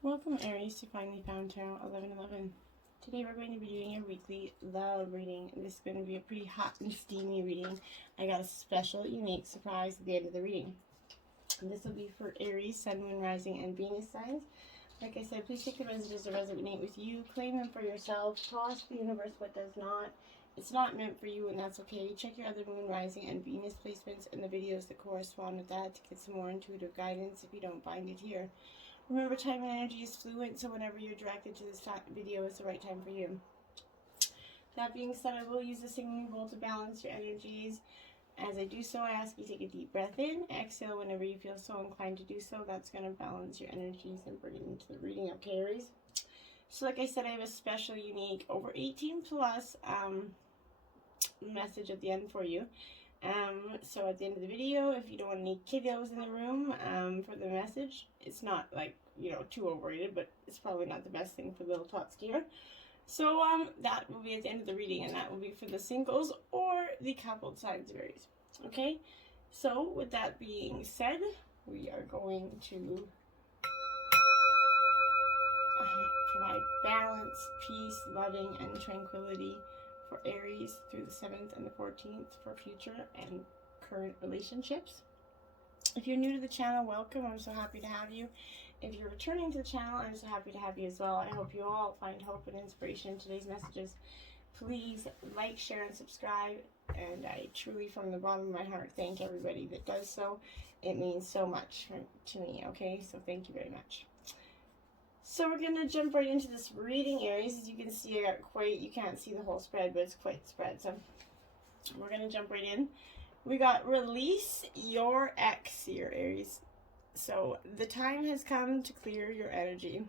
Welcome Aries to Finally Found Tarot 1111. Today we're going to be doing a weekly love reading. This is going to be a pretty hot and steamy reading. I got a special, unique surprise at the end of the reading. And this will be for Aries, Sun, Moon, Rising, and Venus signs. Like I said, please take the messages that resonate with you. Claim them for yourself. Toss the universe what does not. It's not meant for you, and that's okay. Check your other Moon, Rising, and Venus placements in the videos that correspond with that to get some more intuitive guidance if you don't find it here. Remember, time and energy is fluid, so whenever you're directed to this video, it's the right time for you. That being said, I will use the singing bowl to balance your energies. As I do so, I ask you to take a deep breath in, exhale whenever you feel so inclined to do so. That's going to balance your energies and bring it into the reading, okay, Aries? So like I said, I have a special, unique, over 18 plus message at the end for you. So at the end of the video, if you don't want any kiddos in the room for the message, it's not like, you know, too overrated, but it's probably not the best thing for little tots to hear. So that will be at the end of the reading, and that will be for the singles or the coupled signs of Aries. Okay, so with that being said, we are going to provide balance, peace, loving, and tranquility for Aries through the 7th and the 14th for future and current relationships. If you're new to the channel, welcome. I'm so happy to have you. If you're returning to the channel, I'm so happy to have you as well. I hope you all find hope and inspiration in today's messages. Please like, share, and subscribe. And I truly, from the bottom of my heart, thank everybody that does so. It means so much to me, okay? So thank you very much. So we're going to jump right into this reading, Aries. As you can see, I got quite, you can't see the whole spread, but it's quite spread. So we're going to jump right in. We got release your ex here, Aries. So the time has come to clear your energy.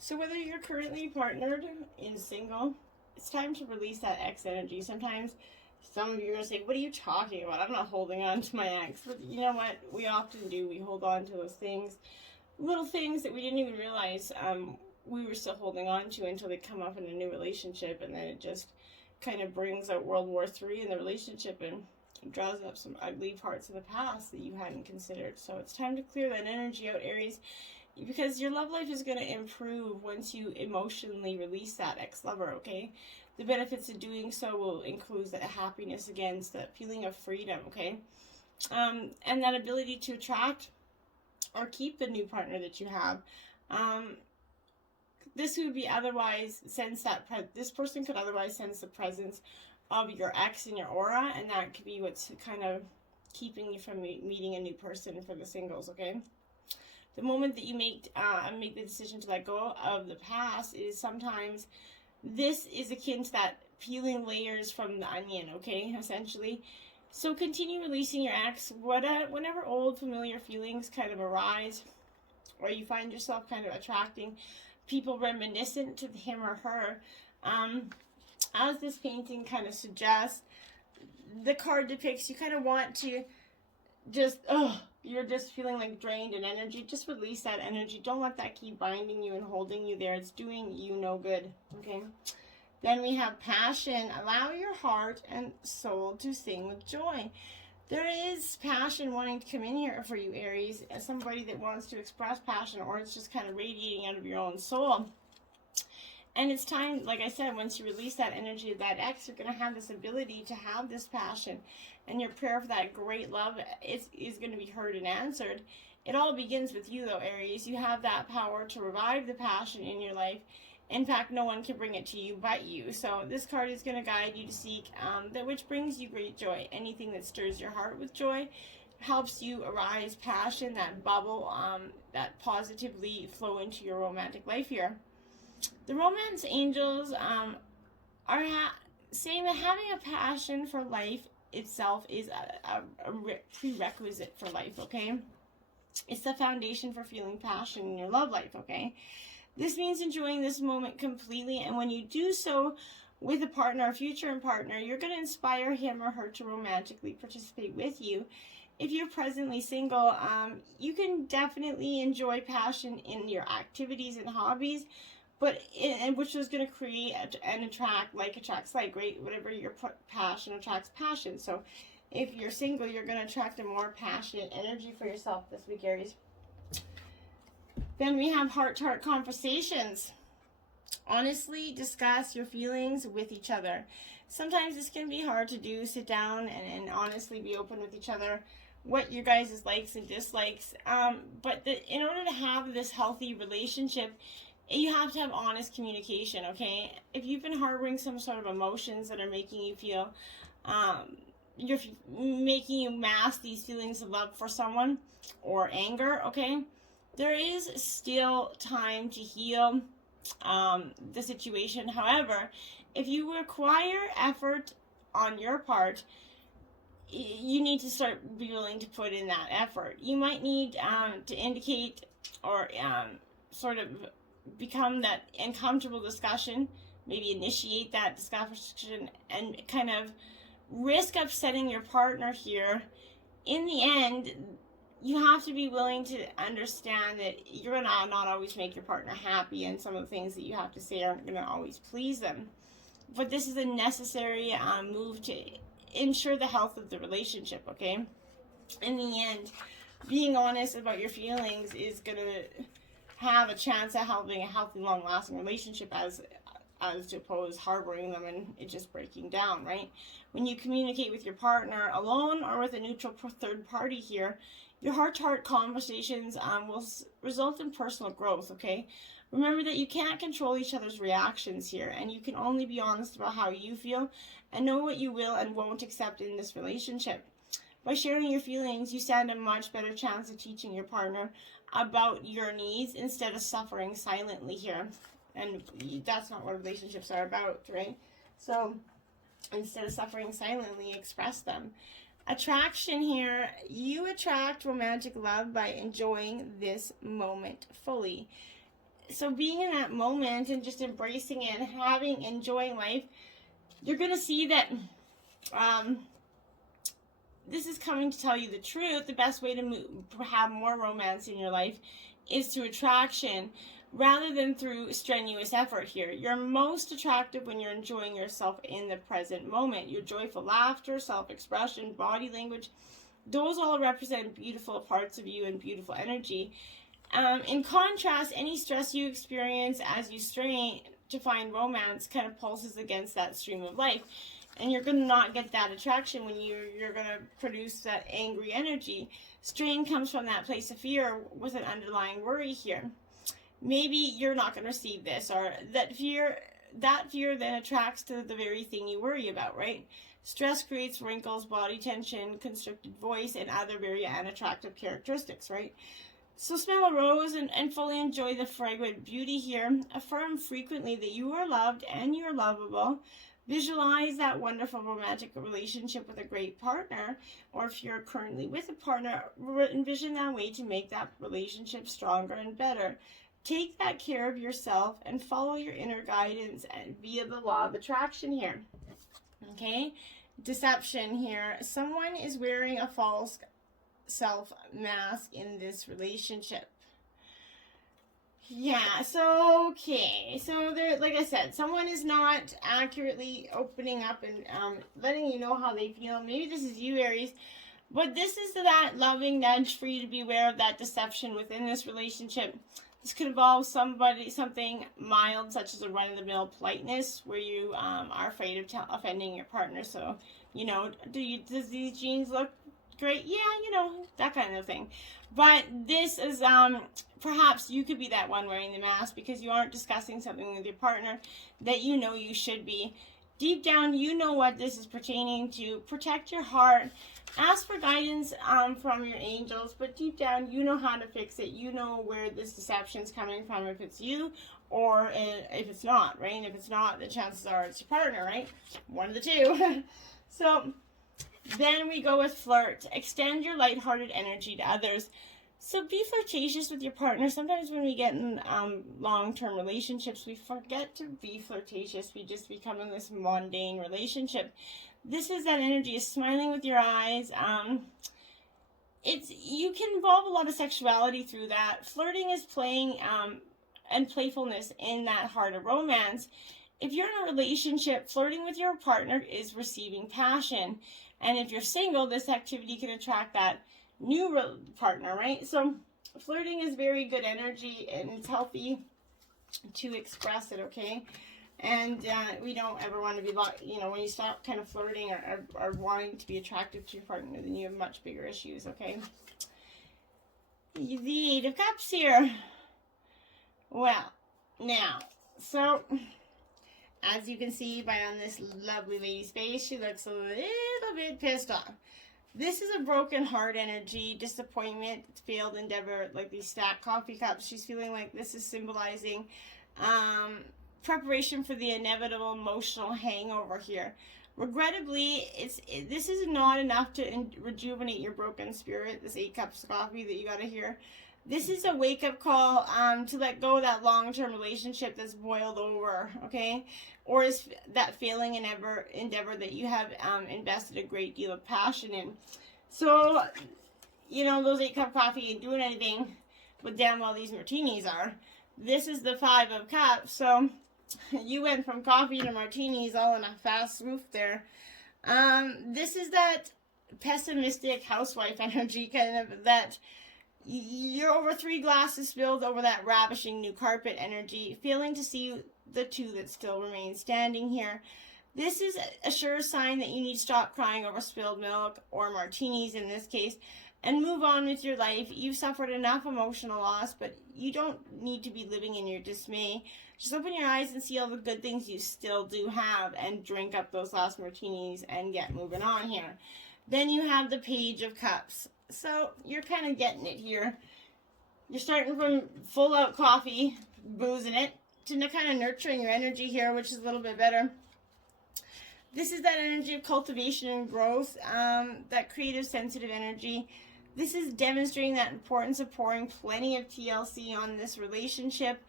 So whether you're currently partnered in single, it's time to release that ex energy. Sometimes some of you are going to say, what are you talking about? I'm not holding on to my ex. But you know what? We often do. We hold on to those things. Little things that we didn't even realize we were still holding on to until they come up in a new relationship, and then it just kind of brings out World War III in the relationship and draws up some ugly parts of the past that you hadn't considered. So it's time to clear that energy out, Aries, because your love life is going to improve once you emotionally release that ex-lover, okay? The benefits of doing so will include that happiness again, that feeling of freedom, okay? And that ability to attract or keep the new partner that you have. This would be otherwise sense that this person could otherwise sense the presence of your ex in your aura, and that could be what's kind of keeping you from meeting a new person for the singles, okay? The moment that you make the decision to let go of the past is sometimes, this is akin to that peeling layers from the onion, okay, essentially. So continue releasing your ex whenever old familiar feelings kind of arise, or you find yourself kind of attracting people reminiscent to him or her. As this painting kind of suggests, the card depicts you kind of want to just, you're just feeling like drained in energy. Just release that energy. Don't let that keep binding you and holding you there. It's doing you no good, okay? Then we have passion. Allow your heart and soul to sing with joy. There is passion wanting to come in here for you, Aries, as somebody that wants to express passion, or it's just kind of radiating out of your own soul. And it's time, like I said, once you release that energy of that ex, you're going to have this ability to have this passion. And your prayer for that great love is going to be heard and answered. It all begins with you, though, Aries. You have that power to revive the passion in your life. In fact, no one can bring it to you but you. So this card is going to guide you to seek that which brings you great joy. Anything that stirs your heart with joy helps you arise passion, that bubble, that positively flow into your romantic life here. The romance angels are saying that having a passion for life itself is a prerequisite for life, okay? It's the foundation for feeling passion in your love life, okay? This means enjoying this moment completely, and when you do so with a partner, a future partner, you're going to inspire him or her to romantically participate with you. If you're presently single, you can definitely enjoy passion in your activities and hobbies, but which is going to create and attract, like attracts like, right? Whatever your passion attracts passion. So if you're single, you're going to attract a more passionate energy for yourself this week, Aries. Then we have heart-to-heart conversations. Honestly discuss your feelings with each other. Sometimes this can be hard to do. Sit down and honestly be open with each other, what your guys' likes and dislikes. But in order to have this healthy relationship, you have to have honest communication, okay? If you've been harboring some sort of emotions that are making you feel, you're making you mask these feelings of love for someone or anger, okay? There is still time to heal the situation. However, if you require effort on your part, you need to start be willing to put in that effort. You might need to indicate or sort of become that uncomfortable discussion, maybe initiate that discussion and kind of risk upsetting your partner here. In the end, you have to be willing to understand that you're going to not always make your partner happy, and some of the things that you have to say aren't going to always please them. But this is a necessary move to ensure the health of the relationship, okay? In the end, being honest about your feelings is going to have a chance at having a healthy, long-lasting relationship as opposed harboring them and it just breaking down, right? When you communicate with your partner alone or with a neutral third party here, your heart-to-heart conversations will result in personal growth, okay? Remember that you can't control each other's reactions here, and you can only be honest about how you feel and know what you will and won't accept in this relationship. By sharing your feelings, you stand a much better chance of teaching your partner about your needs instead of suffering silently here. And that's not what relationships are about, right? So instead of suffering silently, express them. Attraction here, you attract romantic love by enjoying this moment fully. So being in that moment and just embracing it and enjoying life, you're going to see that this is coming to tell you the truth. The best way to have more romance in your life is through attraction rather than through strenuous effort here. You're most attractive when you're enjoying yourself in the present moment. Your joyful laughter, self-expression, body language, those all represent beautiful parts of you and beautiful energy. In contrast, any stress you experience as you strain to find romance kind of pulses against that stream of life. And you're going to not get that attraction when you're going to produce that angry energy. Strain comes from that place of fear with an underlying worry here. Maybe you're not going to receive this, or that fear then attracts to the very thing you worry about, right? Stress creates wrinkles, body tension, constricted voice, and other very unattractive characteristics, right? So smell a rose and fully enjoy the fragrant beauty here. Affirm frequently that you are loved and you're lovable. Visualize that wonderful romantic relationship with a great partner, or if you're currently with a partner, envision that way to make that relationship stronger and better. Take that care of yourself and follow your inner guidance and via the law of attraction here. Okay? Deception here. Someone is wearing a false self mask in this relationship. Yeah, so okay, so there, like I said, someone is not accurately opening up and letting you know how they feel. Maybe this is you, Aries, but this is that loving nudge for you to be aware of that deception within this relationship. This could involve something mild, such as a run-of-the-mill politeness, where you are afraid of offending your partner. So, you know, does these jeans look great? Yeah, you know, that kind of thing. But this is, perhaps you could be that one wearing the mask because you aren't discussing something with your partner that you know you should be. Deep down, you know what this is pertaining to. Protect your heart. Ask for guidance from your angels, but deep down, you know how to fix it. You know where this deception is coming from, if it's you or if it's not, right? And if it's not, the chances are it's your partner, right? One of the two. So then we go with flirt. Extend your lighthearted energy to others. So be flirtatious with your partner. Sometimes when we get in long-term relationships, we forget to be flirtatious. We just become in this mundane relationship. This is that energy of smiling with your eyes. You can involve a lot of sexuality through that. Flirting is playing and playfulness in that heart of romance. If you're in a relationship, flirting with your partner is receiving passion. And if you're single, this activity can attract that new partner, right? So Flirting is very good energy, and it's healthy to express it, okay? And we don't ever want to be, you know, when you stop kind of flirting or wanting to be attractive to your partner, then you have much bigger issues, okay? The Eight of Cups here. Well, now, so as you can see by on this lovely lady's face, she looks a little bit pissed off. This is a broken heart energy, disappointment, failed endeavor, like these stacked coffee cups. She's feeling like this is symbolizing preparation for the inevitable emotional hangover here. Regrettably, this is not enough to rejuvenate your broken spirit, this 8 cups of coffee that you got to hear. This is a wake-up call to let go of that long-term relationship that's boiled over, okay? Or is that failing endeavor that you have invested a great deal of passion in. So, you know, those 8 cup coffee ain't doing anything, but damn well these martinis are. This is the 5 of cups, so you went from coffee to martinis all in a fast swoop there. This is that pessimistic housewife energy, kind of that you're over 3 glasses spilled over that ravishing new carpet energy, failing to see the 2 that still remain standing here. This is a sure sign that you need to stop crying over spilled milk, or martinis in this case, and move on with your life. You've suffered enough emotional loss, but you don't need to be living in your dismay. Just open your eyes and see all the good things you still do have, and drink up those last martinis and get moving on here. Then you have the Page of Cups. So you're kind of getting it here. You're starting from full out coffee, boozing it, to kind of nurturing your energy here, which is a little bit better. This is that energy of cultivation and growth, that creative, sensitive energy. This is demonstrating that importance of pouring plenty of TLC on this relationship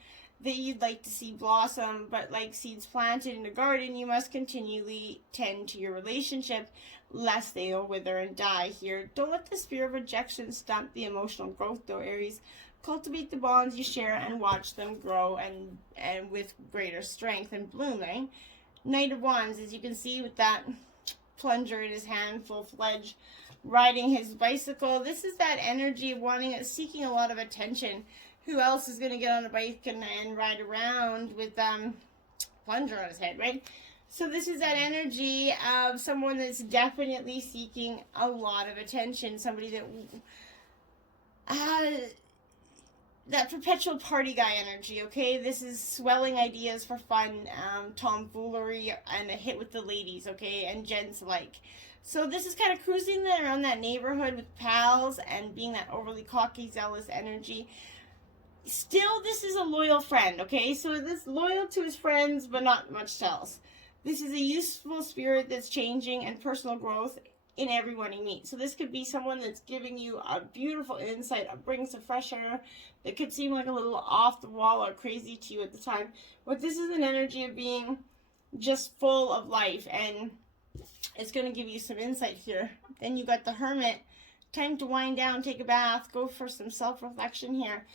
that you'd like to see blossom, but like seeds planted in a garden, you must continually tend to your relationship, lest they will wither and die here. Don't let the fear of rejection stunt the emotional growth, though, Aries. Cultivate the bonds you share and watch them grow and with greater strength and bloom, eh? Knight of Wands, as you can see with that plunger in his hand, full-fledged, riding his bicycle. This is that energy of seeking a lot of attention. Who else is going to get on a bike and ride around with plunger on his head, right? So this is that energy of someone that's definitely seeking a lot of attention. Somebody that, that perpetual party guy energy, okay? This is swelling ideas for fun, tomfoolery, and a hit with the ladies, okay? And gents alike. So this is kind of cruising around that neighborhood with pals and being that overly cocky, zealous energy. Still, this is a loyal friend, okay? So this loyal to his friends, but not much else. This is a useful spirit that's changing and personal growth in everyone he meets. So this could be someone that's giving you a beautiful insight, brings a fresh air that could seem like a little off the wall or crazy to you at the time. But this is an energy of being just full of life, and it's going to give you some insight here. Then you got the Hermit. Time to wind down, take a bath, go for some self-reflection here.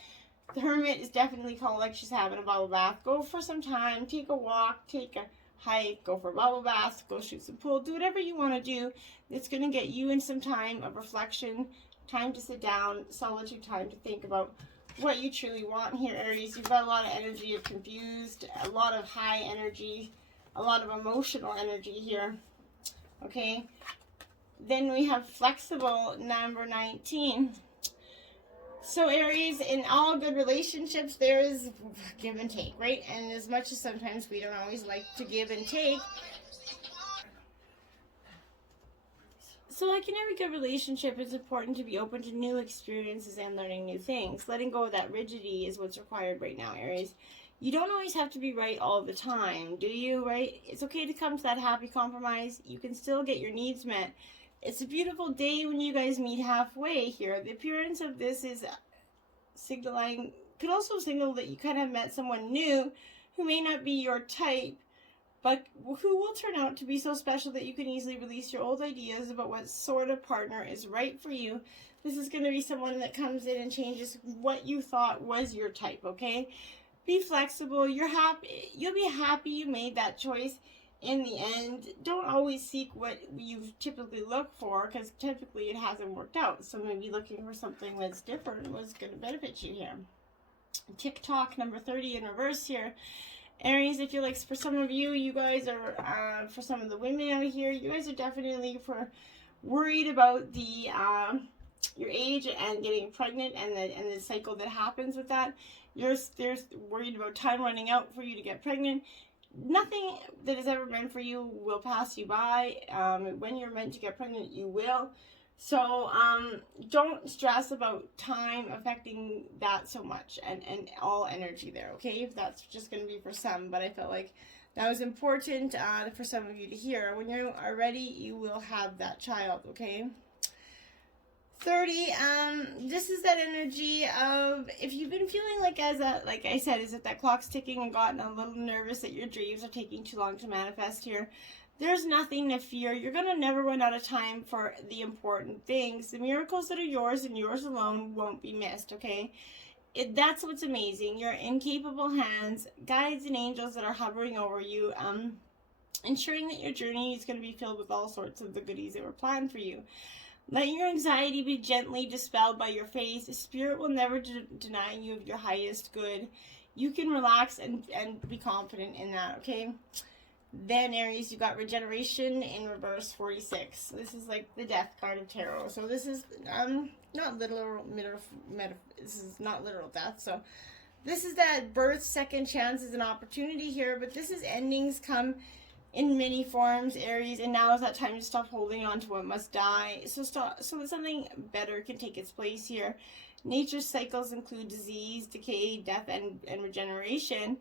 The Hermit is definitely called like she's having a bubble bath. Go for some time, take a walk, take a hike, go for a bubble bath, go shoot some pool, do whatever you want to do. It's going to get you in some time of reflection, time to sit down, solitude time to think about what you truly want here, Aries. You've got a lot of energy of confused, a lot of high energy, a lot of emotional energy here, okay? Then we have flexible, number 19. So Aries, in all good relationships, there is give and take, right? And as much as sometimes we don't always like to give and take, so like in every good relationship, it's important to be open to new experiences and learning new things. Letting go of that rigidity is what's required right now, Aries. You don't always have to be right all the time, do you, right? It's okay to come to that happy compromise. You can still get your needs met. It's a beautiful day when you guys meet halfway here. The appearance of this is signaling, could also signal that you kind of met someone new who may not be your type, but who will turn out to be so special that you can easily release your old ideas about what sort of partner is right for you. This is going to be someone that comes in and changes what you thought was your type, okay? Be flexible. You'll be happy you made that choice. in the end, don't always seek what you've typically looked for, because typically it hasn't worked out. So maybe looking for something that's different was going to benefit you here. TikTok number 30 in reverse here. Aries, I feel like for some of you, you guys are, for some of the women out here, you guys are definitely worried about the your age and getting pregnant and the cycle that happens with that. You're worried about time running out for you to get pregnant. Nothing that has ever been for you will pass you by. When you're meant to get pregnant, you will. So don't stress about time affecting that so much, and all energy there, okay? If that's just going to be for some, but I felt like that was important for some of you to hear. When you are ready, you will have that child, okay? 30, this is that energy of, if you've been feeling like like I said, as if that clock's ticking and gotten a little nervous that your dreams are taking too long to manifest here, there's nothing to fear. You're going to never run out of time for the important things. The miracles that are yours and yours alone won't be missed, okay? That's what's amazing. You're in capable hands, guides and angels that are hovering over you, ensuring that your journey is going to be filled with all sorts of the goodies that were planned for you. Let your anxiety be gently dispelled by your faith. Spirit will never deny you of your highest good. You can relax and be confident in that, okay? Then, Aries, you got regeneration in reverse, 46. This is like the death card of tarot. So this is not literal, this is not literal death. So this is that birth, second chances, and opportunity here. But this is endings come in many forms, Aries, and now is that time to stop holding on to what must die. So that something better can take its place here. Nature's cycles include disease, decay, death, and regeneration.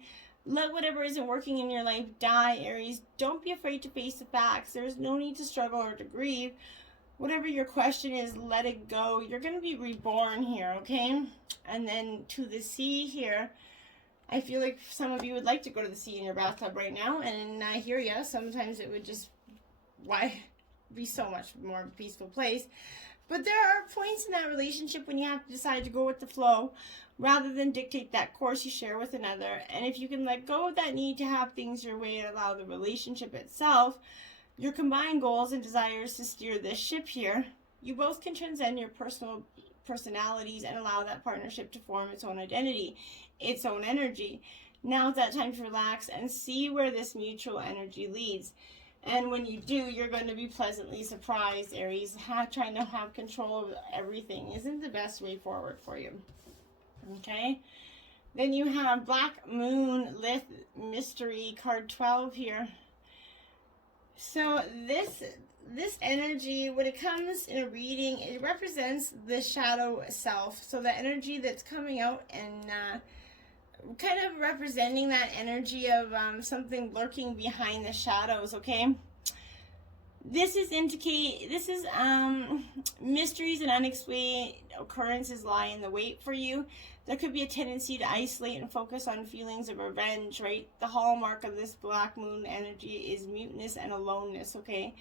Let whatever isn't working in your life die, Aries. Don't be afraid to face the facts. There's no need to struggle or to grieve. Whatever your question is, let it go. You're going to be reborn here, okay? And then to the sea here. I feel like some of you would like to go to the sea in your bathtub right now, and I hear you. Sometimes it would just be so much more of a peaceful place. But there are points in that relationship when you have to decide to go with the flow rather than dictate that course you share with another. And if you can let go of that need to have things your way and allow the relationship itself, your combined goals and desires to steer this ship here, you both can transcend your personalities and allow that partnership to form its own identity, its own energy. Now is that time to relax and see where this mutual energy leads. And when you do, you're going to be pleasantly surprised, Aries. Trying to have control of everything isn't the best way forward for you. Okay? Then you have Black Moon Lith Mystery, card 12 here. So this energy, when it comes in a reading, it represents the shadow self. So the energy that's coming out and kind of representing that energy of something lurking behind the shadows, okay? This is mysteries and unexplained occurrences lie in the wait for you. There could be a tendency to isolate and focus on feelings of revenge, right? The hallmark of this black moon energy is muteness and aloneness, okay?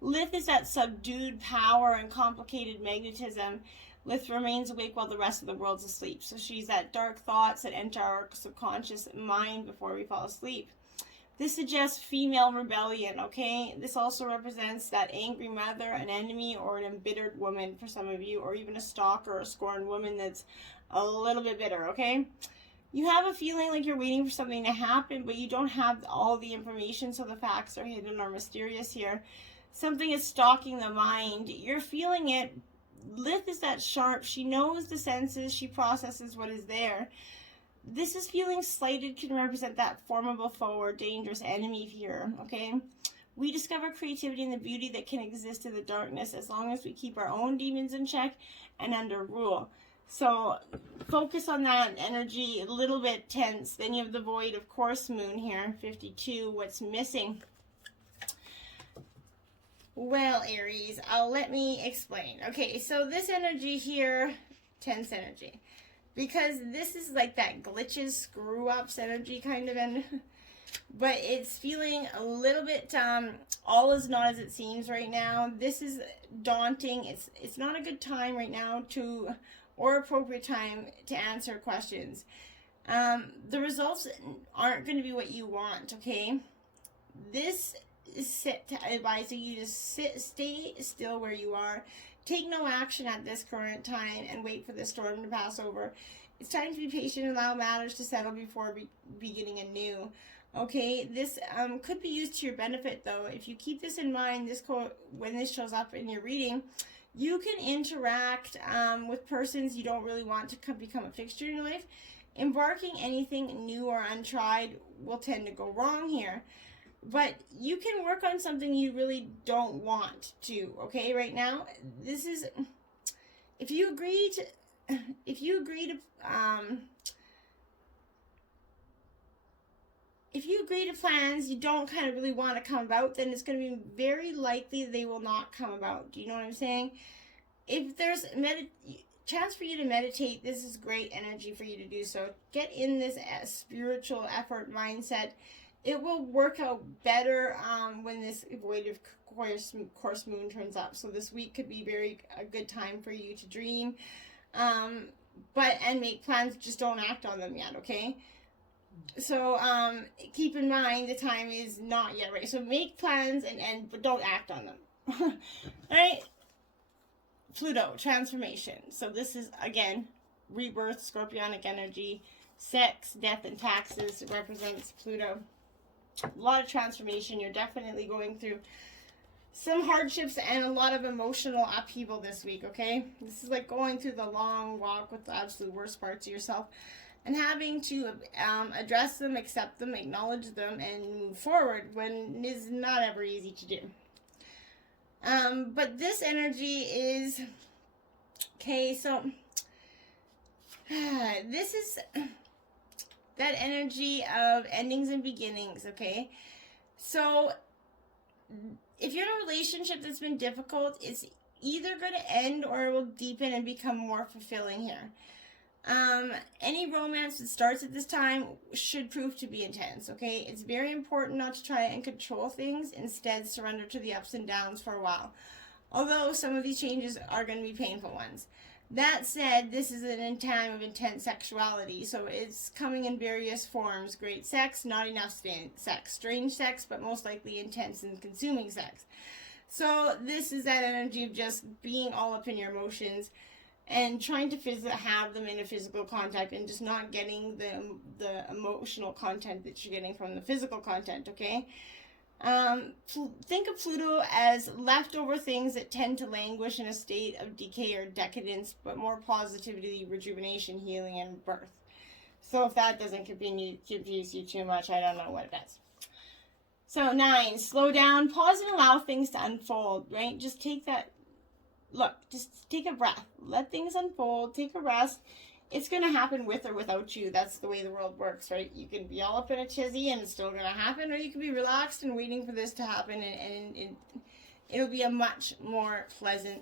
Lith is that subdued power and complicated magnetism. Lith remains awake while the rest of the world's asleep. So she's that dark thoughts that enter our subconscious mind before we fall asleep. This suggests female rebellion, okay? This also represents that angry mother, an enemy, or an embittered woman for some of you, or even a stalker or scorned woman that's a little bit bitter, okay? You have a feeling like you're waiting for something to happen, but you don't have all the information, so the facts are hidden or mysterious here. Something is stalking the mind. You're feeling it. Lith is that sharp. She knows the senses. She processes what is there. This is feeling slighted can represent that formidable foe or dangerous enemy here, okay? We discover creativity and the beauty that can exist in the darkness as long as we keep our own demons in check and under rule. So focus on that energy, a little bit tense. Then you have the void of course moon here, 52. What's missing? Well, Aries, let me explain. Okay, so this energy here, tense energy. Because this is like that glitches, screw-ups energy kind of but it's feeling a little bit, all is not as it seems right now. This is daunting. It's not a good time right now or appropriate time to answer questions. The results aren't going to be what you want, okay? This is advising you to stay still where you are. Take no action at this current time and wait for the storm to pass over. It's time to be patient and allow matters to settle before beginning anew. Okay, this could be used to your benefit, though. If you keep this in mind, when this shows up in your reading, you can interact with persons you don't really want to become a fixture in your life. Embarking anything new or untried will tend to go wrong here. But you can work on something you really don't want to, okay, right now. This is, if you agree to plans you don't kind of really want to come about, then it's going to be very likely they will not come about. Do you know what I'm saying? If there's chance for you to meditate, this is great energy for you to do so. Get in this spiritual effort mindset. It will work out better when this void of course moon turns up. So this week could be a good time for you to dream, and make plans. Just don't act on them yet, okay? So keep in mind the time is not yet right. So make plans but don't act on them. All right. Pluto transformation. So this is again rebirth, scorpionic energy, sex, death, and taxes. It represents Pluto. A lot of transformation. You're definitely going through some hardships and a lot of emotional upheaval this week, okay? This is like going through the long walk with the absolute worst parts of yourself and having to address them, accept them, acknowledge them, and move forward when it is not ever easy to do. But this energy is, okay, so this is that energy of endings and beginnings, okay? So if you're in a relationship that's been difficult, it's either going to end or it will deepen and become more fulfilling here. Any romance that starts at this time should prove to be intense, okay? It's very important not to try and control things. Instead, surrender to the ups and downs for a while. Although some of these changes are going to be painful ones. That said, this is a time of intense sexuality, so it's coming in various forms. Great sex, not enough sex, strange sex, but most likely intense and consuming sex. So this is that energy of just being all up in your emotions and trying to have them in a physical contact and just not getting the emotional content that you're getting from the physical content, okay? Think of Pluto as leftover things that tend to languish in a state of decay or decadence, but more positivity, rejuvenation, healing, and birth. So if that doesn't confuse you too much, I don't know what it does. So 9, slow down, pause and allow things to unfold, right? Just take that, just take a breath. Let things unfold, take a rest. It's going to happen with or without you. That's the way the world works, right? You can be all up in a tizzy and it's still going to happen, or you can be relaxed and waiting for this to happen, and it'll be a much more pleasant,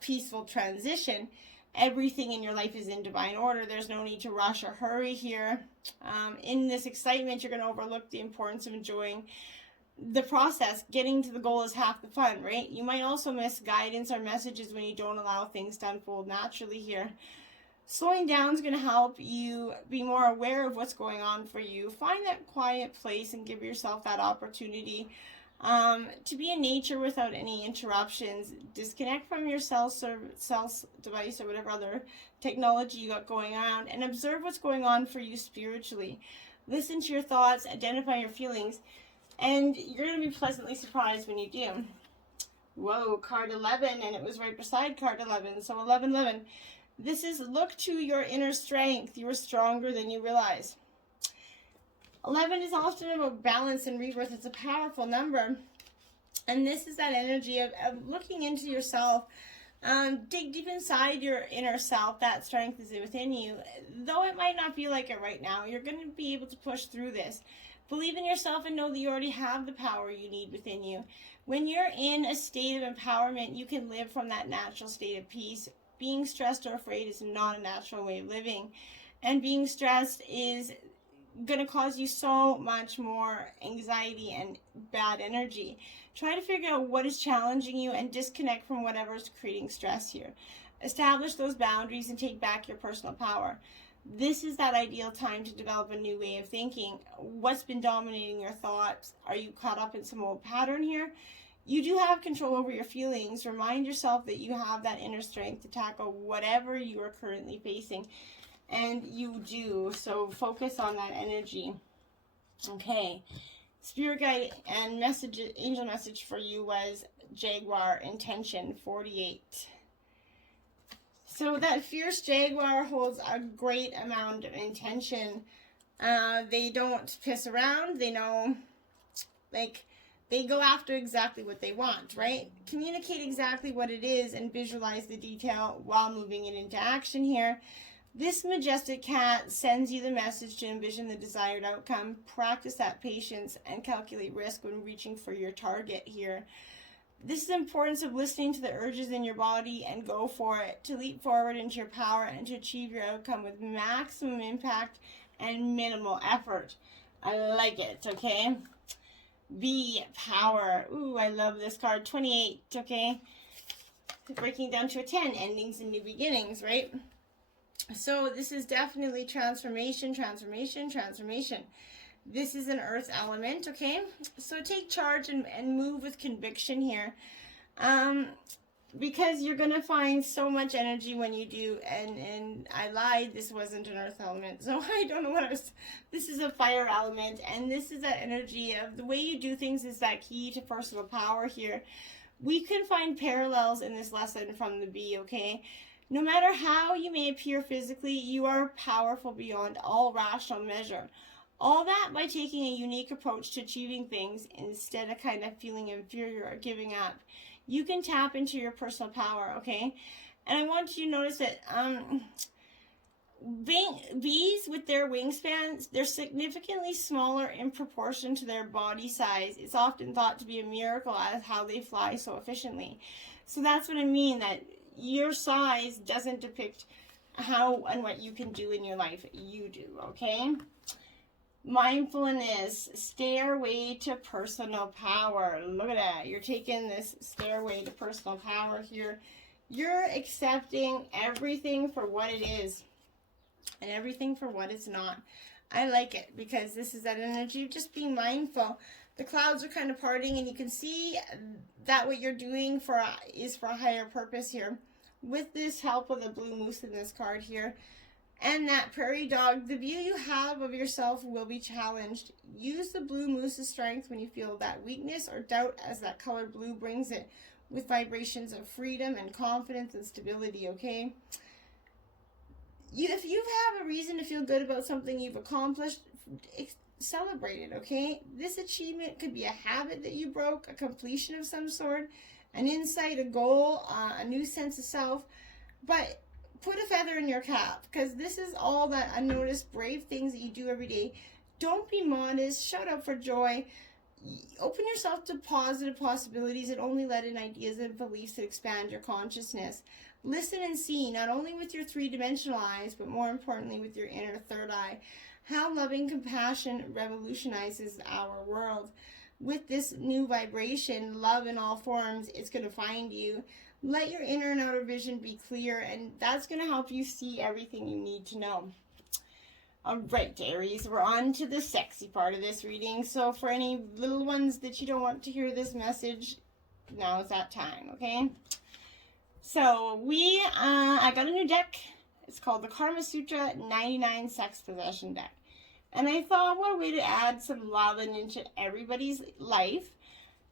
peaceful transition. Everything in your life is in divine order. There's no need to rush or hurry here. In this excitement, you're going to overlook the importance of enjoying the process. Getting to the goal is half the fun, right? You might also miss guidance or messages when you don't allow things to unfold naturally here. Slowing down is going to help you be more aware of what's going on for you. Find that quiet place and give yourself that opportunity to be in nature without any interruptions. Disconnect from your cell device or whatever other technology you got going on and observe what's going on for you spiritually. Listen to your thoughts, identify your feelings, and you're going to be pleasantly surprised when you do. Whoa, card 11, and it was right beside card 11, so 11. This is look to your inner strength. You are stronger than you realize. 11 is often about balance and rebirth. It's a powerful number. And this is that energy of looking into yourself. Dig deep inside your inner self. That strength is within you. Though it might not feel like it right now, you're going to be able to push through this. Believe in yourself and know that you already have the power you need within you. When you're in a state of empowerment, you can live from that natural state of peace. Being stressed or afraid is not a natural way of living. And being stressed is going to cause you so much more anxiety and bad energy. Try to figure out what is challenging you and disconnect from whatever is creating stress here. Establish those boundaries and take back your personal power. This is that ideal time to develop a new way of thinking. What's been dominating your thoughts? Are you caught up in some old pattern here? You do have control over your feelings. Remind yourself that you have that inner strength to tackle whatever you are currently facing. And you do. So focus on that energy. Okay. Spirit guide and message, angel message for you was Jaguar intention 48. So that fierce jaguar holds a great amount of intention. They don't piss around. They know, like, they go after exactly what they want, right? Communicate exactly what it is and visualize the detail while moving it into action here. This majestic cat sends you the message to envision the desired outcome. Practice that patience and calculate risk when reaching for your target here. This is the importance of listening to the urges in your body and go for it, to leap forward into your power and to achieve your outcome with maximum impact and minimal effort. I like it, okay? Be power. Ooh, I love this card. 28, okay? Breaking down to a 10, endings and new beginnings, right? So this is definitely transformation, transformation, transformation. This is an earth element, okay? So take charge and move with conviction here. Because you're going to find so much energy when you do. And I lied, this wasn't an earth element. So I don't know what I was... This is a fire element. And this is that energy of the way you do things is that key to personal power here. We can find parallels in this lesson from the bee, okay? No matter how you may appear physically, you are powerful beyond all rational measure. All that by taking a unique approach to achieving things instead of kind of feeling inferior or giving up. You can tap into your personal power, okay? And I want you to notice that bees with their wingspans, they're significantly smaller in proportion to their body size. It's often thought to be a miracle as how they fly so efficiently. So that's what I mean, that your size doesn't depict how and what you can do in your life. You do, okay? Mindfulness, stairway to personal power. Look at that. You're taking this stairway to personal power here. You're accepting everything for what it is and everything for what it's not. I like it because this is that energy of just being mindful. The clouds are kind of parting and you can see that what you're doing is for a higher purpose here. With this help of the blue moose in this card here, and that prairie dog, the view you have of yourself will be challenged. Use the blue moose's strength when you feel that weakness or doubt, as that color blue brings it with vibrations of freedom and confidence and stability, okay? If you have a reason to feel good about something you've accomplished, celebrate it, okay? This achievement could be a habit that you broke, a completion of some sort, an insight, a goal, a new sense of self, but put a feather in your cap, because this is all that unnoticed brave things that you do every day. Don't be modest. Shout out for joy. Open yourself to positive possibilities and only let in ideas and beliefs that expand your consciousness. Listen and see, not only with your three-dimensional eyes, but more importantly with your inner third eye. How loving compassion revolutionizes our world. With this new vibration, love in all forms, it's going to find you. Let your inner and outer vision be clear, and that's going to help you see everything you need to know. All right, Aries, we're on to the sexy part of this reading. So for any little ones that you don't want to hear this message, now is that time, okay? So I got a new deck. It's called the Karma Sutra 99 Sex Possession deck. And I thought, what a way to add some Lovin into everybody's life.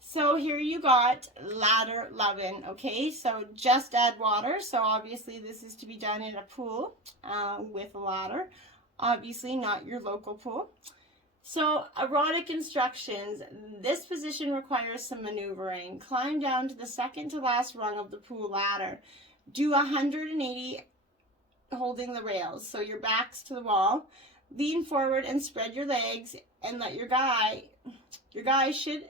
So here you got ladder Lovin, okay? So just add water. So obviously this is to be done in a pool with a ladder. Obviously not your local pool. So erotic instructions. This position requires some maneuvering. Climb down to the second to last rung of the pool ladder. Do 180 holding the rails. So your back's to the wall. Lean forward and spread your legs and let your guy should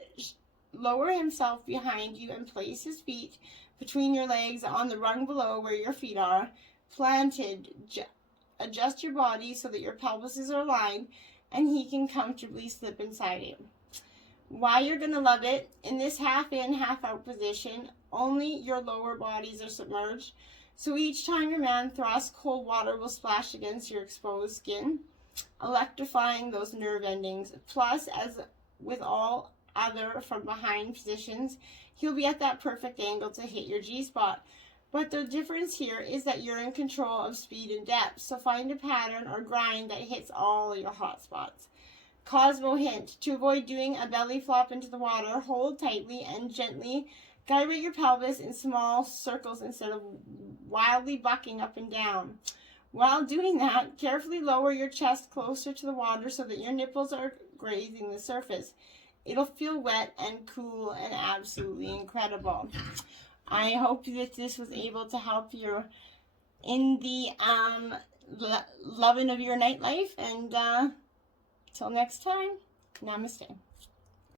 lower himself behind you and place his feet between your legs on the rung below where your feet are planted. Adjust your body so that your pelvises are aligned and he can comfortably slip inside you. Why you're going to love it, in this half in, half out position, only your lower bodies are submerged. So each time your man thrusts, cold water will splash against your exposed skin, electrifying those nerve endings. Plus, as with all other from behind positions, he'll be at that perfect angle to hit your G-spot. But the difference here is that you're in control of speed and depth, so find a pattern or grind that hits all your hot spots. Cosmo hint: to avoid doing a belly flop into the water, hold tightly and gently gyrate your pelvis in small circles instead of wildly bucking up and down. While doing that, carefully lower your chest closer to the water so that your nipples are grazing the surface. It'll feel wet and cool and absolutely incredible. I hope that this was able to help you in the loving of your nightlife. And till next time, namaste.